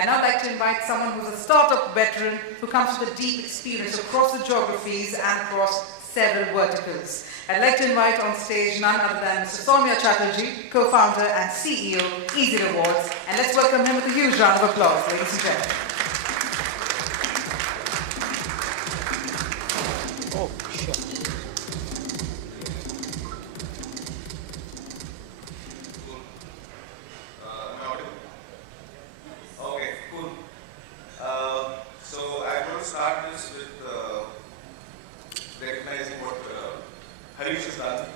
I'd now like to invite someone who's a startup veteran who comes with a deep experience across the geographies and across several verticals. I'd like to invite on stage none other than Mr. Soumya Chatterjee, co-founder and CEO, Easy Rewards. And let's welcome him with a huge round of applause, ladies and gentlemen. Oh, sure. Okay, cool. So I'm going to start this with recognizing what Harish has done,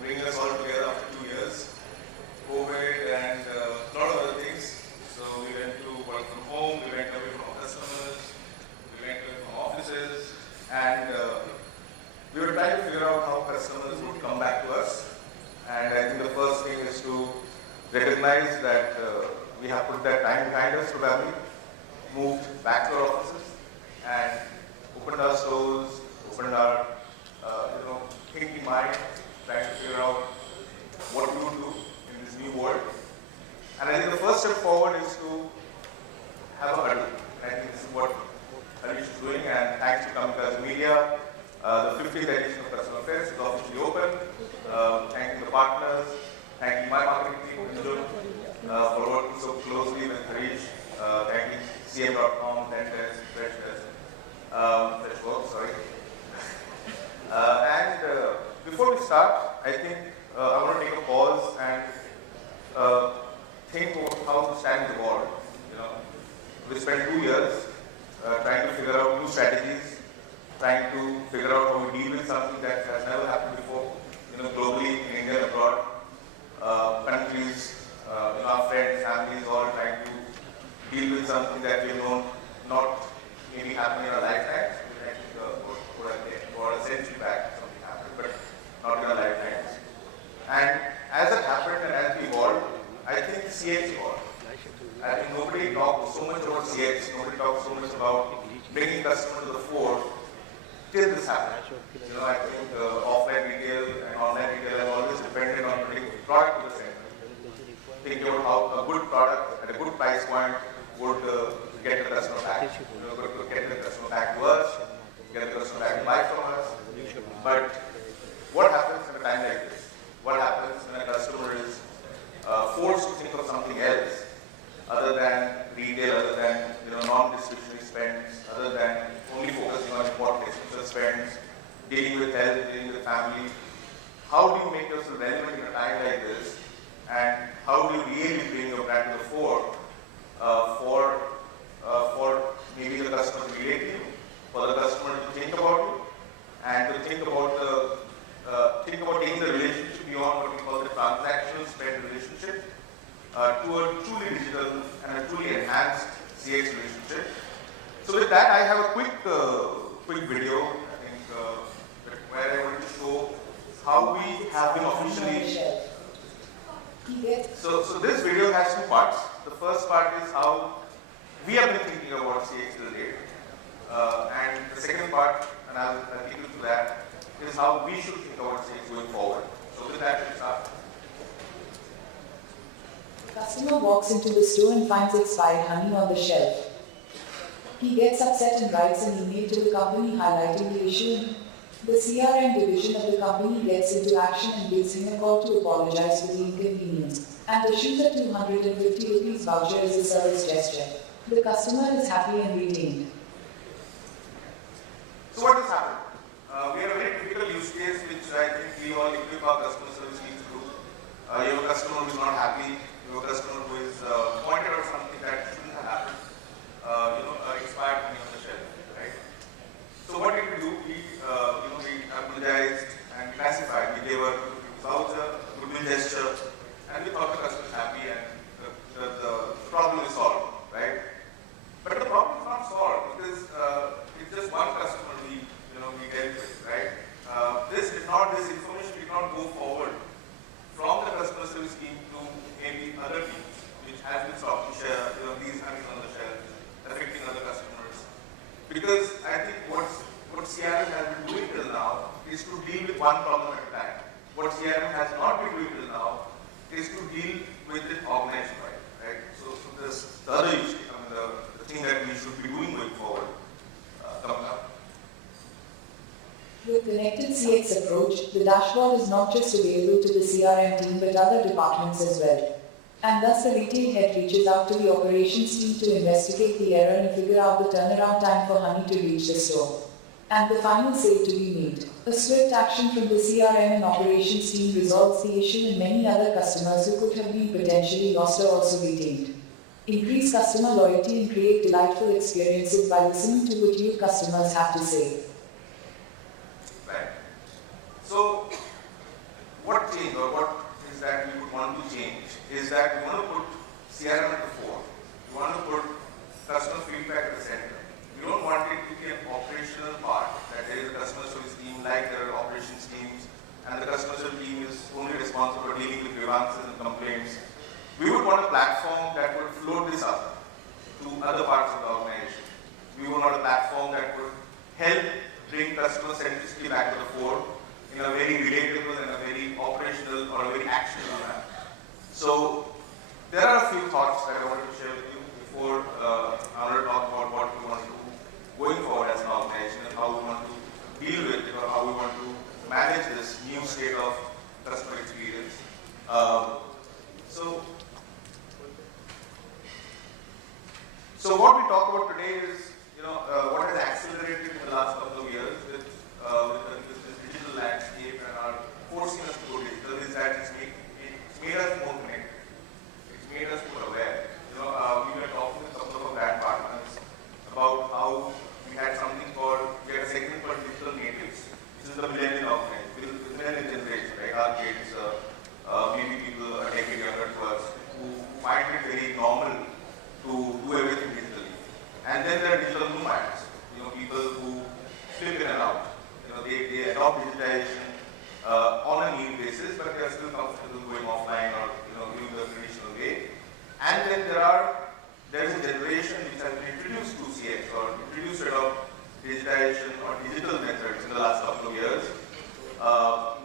bringing us all together after 2 years, COVID and a lot of other things. So we went to work from home, we went away from our customers, we went away from offices, and we were trying to figure out how customers would come back to us. And I think the first thing is to recognize that we have put that time behind us probably, moved back to our offices, and opened our stores, opened our thinking mind, trying to figure out what we would do in this new world. And I think the first step forward is to have a huddle. And I think this is what Harish is doing, and thanks to Kamikaze Media, the 50th edition of Customer Fest is officially open. Thanking the partners, thanking my marketing team, for working so closely with Harish, thanking CM.com, Zence, Freshworks, sorry. And before we start, I think I want to take a pause and think about how to stand the world. We spent 2 years trying to figure out new strategies, trying to figure out how we deal with something that has never happened before, globally, in India and abroad. Countries, our friends, families, all trying to deal with something that we know not maybe happening in our lifetimes. I think about a century back, something happened, but not in our lifetimes. And as it happened and as we evolved, I think CX evolved. I think nobody talked so much about CX, nobody talked so much about bringing customers to the fore till this happened. I think offline retail and online retail have always depended on putting product to the center. Thinking about how a good product at a good price point would get the customer back. Get the customer back to us, get the customer back to buy from us. But what happens in a time like this? What happens when a customer is forced to think of something else other than retail, other than non-discretionary spends, other than only focusing on important essential spends, dealing with health, dealing with family? How do you make yourself relevant in a time like this? And how do you really bring your brand to the fore for maybe the customer to relate to you, for the customer to think about you, and to think about taking the relationship beyond what we call the transactional spend relationship to a truly digital and a truly enhanced CX relationship. So with that, I have a quick video, I think, where I want to show how we have been officially. So this video has 2 parts. The first part is how we have been thinking about CX till date. And the second part, and I'll take you through that, is how we should think about CX going forward. So with that, let's start. The customer walks into the store and finds expired honey on the shelf. He gets upset and writes an email to the company highlighting the issue. The CRM division of the company gets into action and gives him a call to apologize for the inconvenience and issues a 250 rupees voucher as a service gesture. The customer is happy and retained. So what has happened? We have a very typical use case which I think we all equip our customer service teams to do. You have a customer who is not happy, you have a customer who is pointed out something that shouldn't have happened, expired money on the shelf, right? So what did we do? We apologized and classified. We gave a voucher, goodwill gesture, and we thought the customer is happy and the problem is solved, right? But the problem is not solved because it's just one customer we dealt with, right? This information did not go forward from the customer service team to maybe other teams, which has been stocking share, these honeys on the shelf, affecting other customers. Because I think what CRM has been doing till now is to deal with one problem at a time. What CRM has not been doing till now is to deal with it organizationally, right? So this the other use case, think that we should be doing going forward coming up? With connected CX approach, the dashboard is not just available to the CRM team but other departments as well. And thus the retail head reaches out to the operations team to investigate the error and figure out the turnaround time for honey to reach the store. And the final sale to be made. A swift action from the CRM and operations team resolves the issue, and many other customers who could have been potentially lost are also retained. Increase customer loyalty and create delightful experiences by listening to what you customers have to say. Right. So, what change or what is that we would want to change is that we want to put CRM at the fore. We want to put customer feedback at the center. We don't want it to be an operational part, that there is a customer service team like there are operations teams, and the customer service team is only responsible for dealing with grievances and complaints. We would want a platform that would float this up to other parts of the organization. We would want a platform that would help bring customer centricity back to the fore in a very relatable and a very operational or a very actionable manner. So there are a few thoughts that I wanted to share with you before I want to talk about what we want to do going forward as an organization and how we want to deal with it or how we want to manage this new state of customer experience. So what we talk about today is, what has accelerated in the last couple of years with this digital landscape and our forcing us to go digital is that it's made us more connected. It's made us more aware. We were talking with a couple of our brand partners about how we had a segment called digital natives, which is the millennial generation, right? Our kids, maybe people a decade younger to us, who find it very normal to do everything digitally. And then there are digital nomads, people who flip in and out. They adopt digitization on a need basis, but they are still comfortable going offline or doing the traditional way. And then there is a generation which has been introduced to CX or introduced to adopt digitization or digital methods in the last couple of years.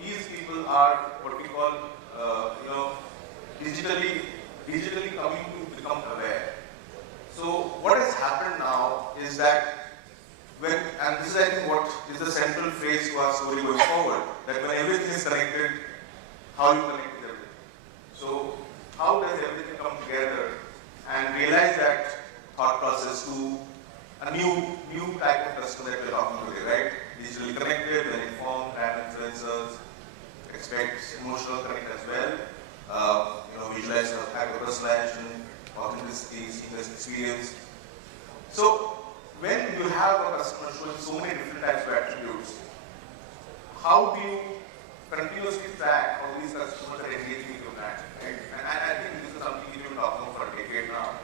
These people are what we call, digitally coming to become aware. So what has happened now is that and this is I think what is the central phrase to our story going forward, that when everything is connected, how you connect with everything. So how does everything come together and realize that thought process to a new type of customer that we're talking today, right? Digitally connected, well informed, brand influencers, expect emotional connect as well. Visualize hyper-personalization, authenticity, seamless experience. So when you have a customer showing so many different types of attributes, how do you continuously track how these customers are engaging with your brand? Right? And I think this is something we've been talking about for a decade now.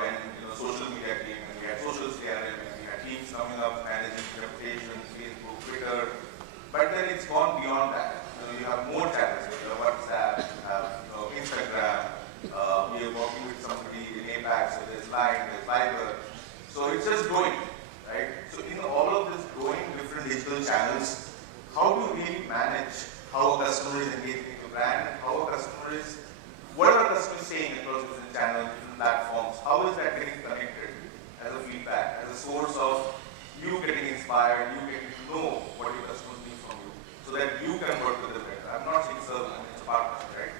When social media came and we had social CRM and we had teams coming up managing reputation, Facebook, Twitter, but then it's gone beyond that. You have more channels. You have WhatsApp, you have Instagram. We are working with somebody in APAC, so there's Line, there's Viber. So it's just growing, right? So in all of this growing different digital channels, how do you really manage how a customer is engaging with your brand, what are the customers saying across different channels, different platforms? How is that getting connected as a feedback, as a source of you getting inspired, you getting to know what your customers need from you, so that you can work with them better? I'm not saying serve them, it's a partnership, right?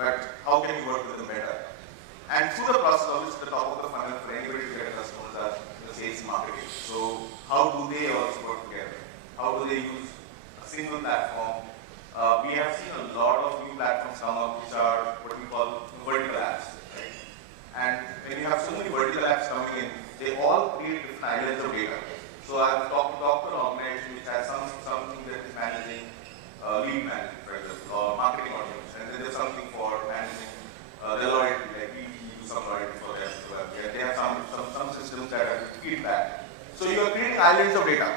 But how can you work with them better? And through the process, obviously the top of the funnel for anybody to get a customer is sales marketing. So how do they also work together? How do they use a single platform? We have seen a lot of new platforms come up which are what we call vertical apps, right? And when you have so many vertical apps coming in, they all create different islands of data. So I've talked to an organization which has something that is managing lead management, for example, or marketing automation, and then there's something for managing their loyalty, like we do some loyalty for them. So they have some systems that are feedback. So you are creating islands of data,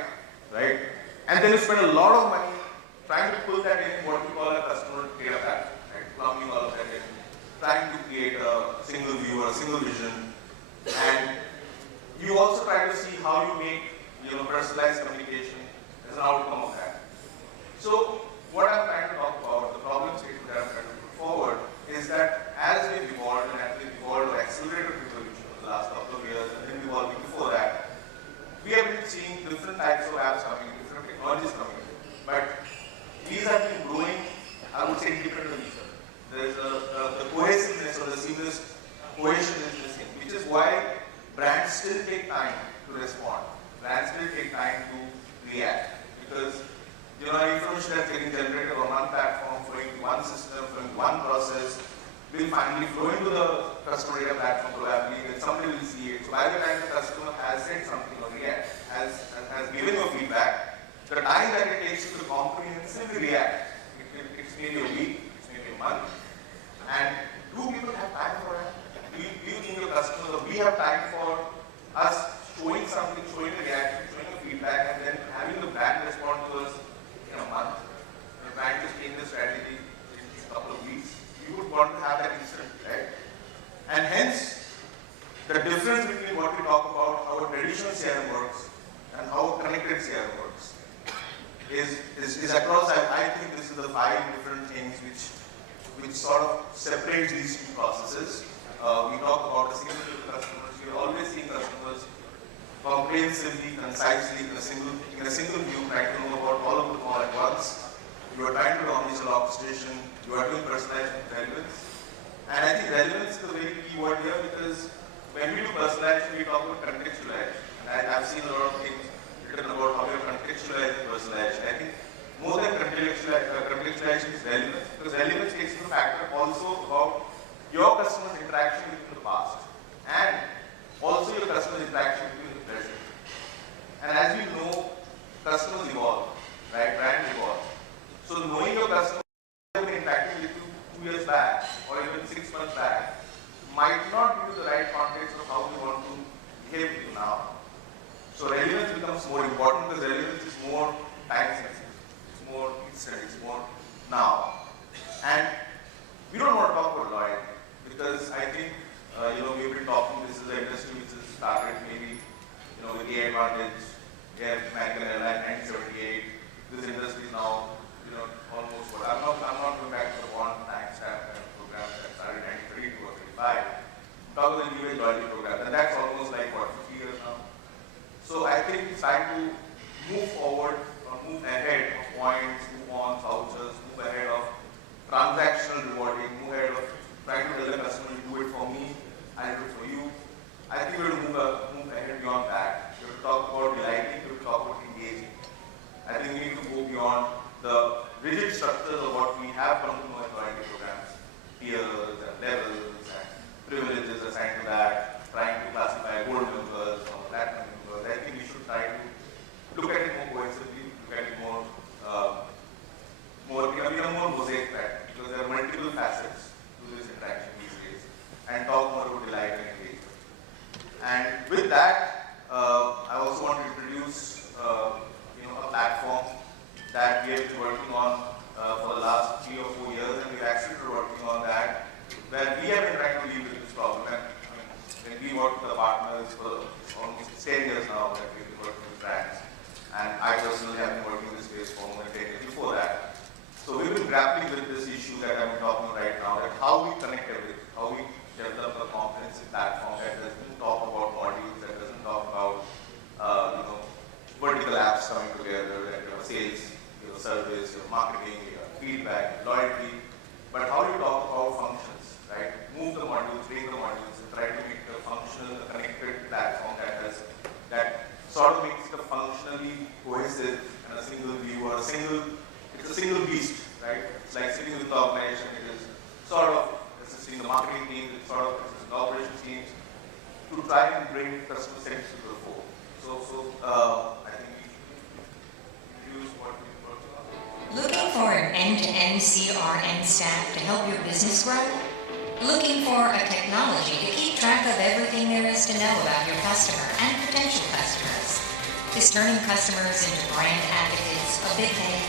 right? And then you spend a lot of money trying to pull that in what we call a customer data platform, right? Plumbing all of that in, trying to create a single view or a single vision. And you also try to see how you make personalized communication as an outcome of that. So what I'm trying to talk about, the problem statement that I'm trying to put forward, is that as we've evolved and as we've evolved or accelerated revolution over the last couple of years, and then we why brands still take time to respond. Brands still take time to react. Because information that's getting generated on one platform, flowing to one system, flowing to one process, will finally flow into the customer data platform probably, then somebody will see it. So by the time the customer has said something or has given you feedback, the time that it takes to comprehensively react, it's maybe a week, it's maybe a month. And do people have time for that? Do you think your customers, or we have time for us showing something, showing a reaction, showing a feedback, and then having the brand respond to us in a month? The brand just change the strategy in a couple of weeks. You would want to have that instant, right? And hence, the difference between what we talk about, how a traditional CRM works and how a connected CRM works is across. I think this is the 5 different things which sort of separates these two processes. We talk about the single view customers. We're always seeing customers comprehensively, concisely, in a single view, trying to know about all of them all at once. You are trying to do omnichannel orchestration. You are doing personalization and relevance. And I think relevance is a very key word here, because when we do personalization, we talk about contextualization. And I've seen a lot of things written about how we are contextualizing personalization. I think more than contextualization is relevance, because relevance takes into factor also about your customer's interaction with you in the past, and also your customer's interaction with you in the present. And as you know, customers evolve, right? Brands evolve. So knowing your customer who have been interacting with you 2 years back or even 6 months back might not give you the right context of how you want to behave with you now. So relevance becomes more important, because relevance is more time sensitive, it's more instant, it's more now. And we don't want to talk about loyalty, because I think we've been talking, this is an industry which has started maybe with the advantage. Air American Airline 1978. This industry is now almost what I'm not going back to the one timestamp kind of program that started in 1932 or 35. Talk about the new age loyalty program, and that's almost like what, 50 years now. So I think it's time to move forward, or move ahead of points, move on vouchers, move ahead of transactional rewarding, move ahead of trying to tell the customer, you do it for me, I do it for you. I think we're going to move ahead beyond that. We're going to talk about delighting, we're going to talk about engaging. I think we need to go beyond the rigid structures of what we have come to know as loyalty programs, tiers and levels and privileges assigned to that, trying to classify gold members from platinum members. I think we should try to look at it more cohesively, look at it more mosaic pattern, because there are multiple facets to this interaction these days, and talk more about delight and engagement. And with that, I also want to introduce a platform that we have been working on for the last 3 or 4 years, and we've actually been working on that, where we have been trying to deal with this problem. And when we work with the partners for almost 10 years now that we've been working with brands, and I personally have been working in this space for more than 10 years before that. So we've been grappling with this issue that I'm talking about right now, that how we connect everything, how we develop a comprehensive platform that doesn't talk about modules, that doesn't talk about vertical apps coming together, that sales, service, marketing, feedback, loyalty, but how you talk about functions, right? Move the modules, bring the modules, and try to make a functional, connected platform that sort of makes it a functionally cohesive and a single view, or it's a single beast, right? It's like sitting with the organization. It is sort of assisting the marketing team, it's sort of assisting the operations teams to try and bring customer centricity to the fore. So I think we should use what we've worked on. Looking for an end-to-end CRM stack to help your business grow? Looking for a technology to keep track of everything there is to know about your customer and potential customers? Is turning customers into brand advocates a big headache?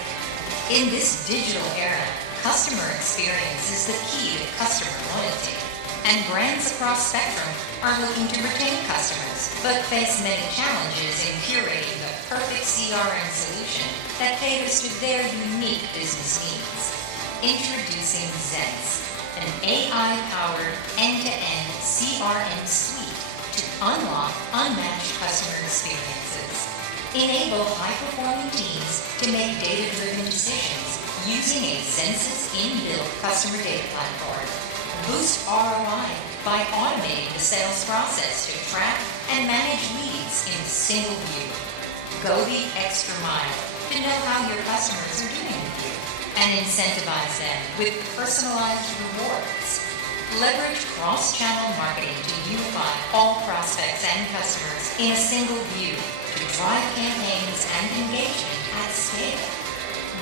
In this digital era, customer experience is the key to customer loyalty. And brands across spectrum are looking to retain customers, but face many challenges in curating the perfect CRM solution that caters to their unique business needs. Introducing Zence, an AI-powered end-to-end CRM suite to unlock unmatched customer experiences. Enable high-performing teams to make data-driven decisions using a Zence's inbuilt customer data platform. Boost ROI by automating the sales process to track and manage leads in a single view. Go the extra mile to know how your customers are doing with you and incentivize them with personalized rewards. Leverage cross-channel marketing to unify all prospects and customers in a single view to drive campaigns and engagement at scale.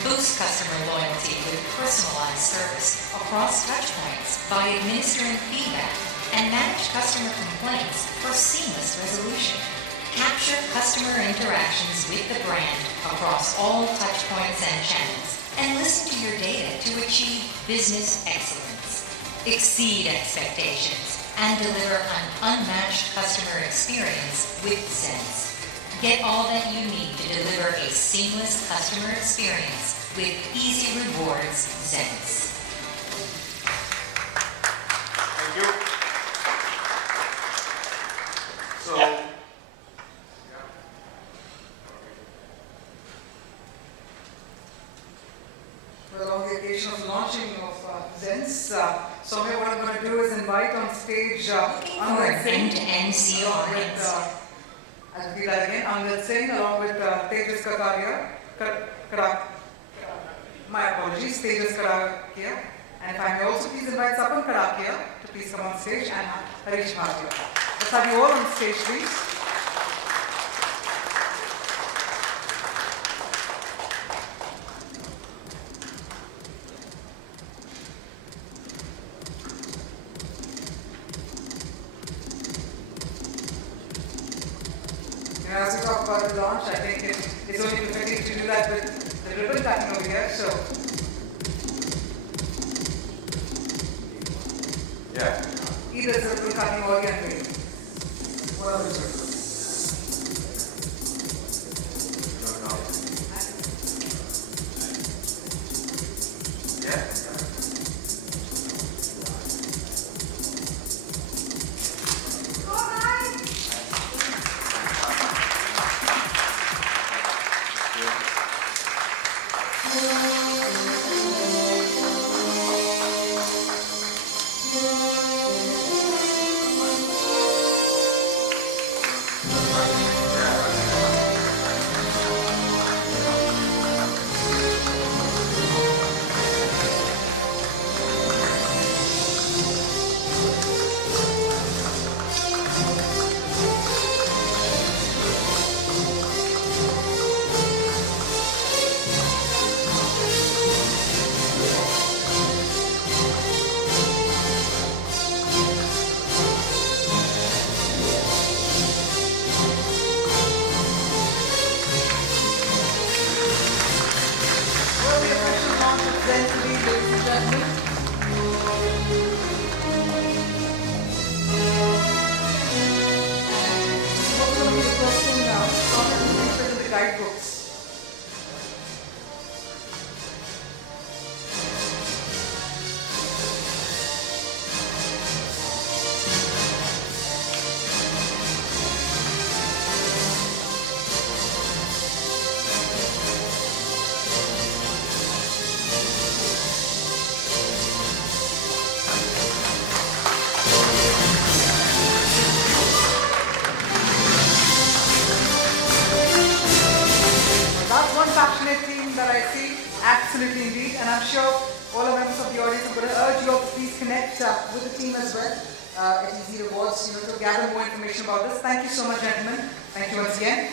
Boost customer loyalty with personalized service across touchpoints by administering feedback and manage customer complaints for seamless resolution. Capture customer interactions with the brand across all touchpoints and channels and listen to your data to achieve business excellence. Exceed expectations and deliver an unmatched customer experience with Zence. Get all that you need to deliver a seamless customer experience with Easy Rewards Zence. Thank you. So, well, on the occasion of launching of Zence, Soumya, what I'm going to do is invite on stage Looking for an end-to-end along CRM. with, I'll repeat that again, Angad Singh along with Tejas Kakaria, my apologies, Tejas Karakia, and if I may also please invite Sapan Karakia to please come on stage and Harish Bhatia. Let's have you all on stage, please. As we talk about the launch, I think it's only befitting to do that with the ribbon cutting over here. So, yeah. either the ribbon cutting or the unveiling. Whatever is good. Yeah. Guidebooks. That's one passionate team that I see, absolutely indeed, and I'm sure all the members of the audience are going to urge you all to please connect with the team as well at Easy Rewards, to gather more information about this. Thank you so much, gentlemen. Thank you once again.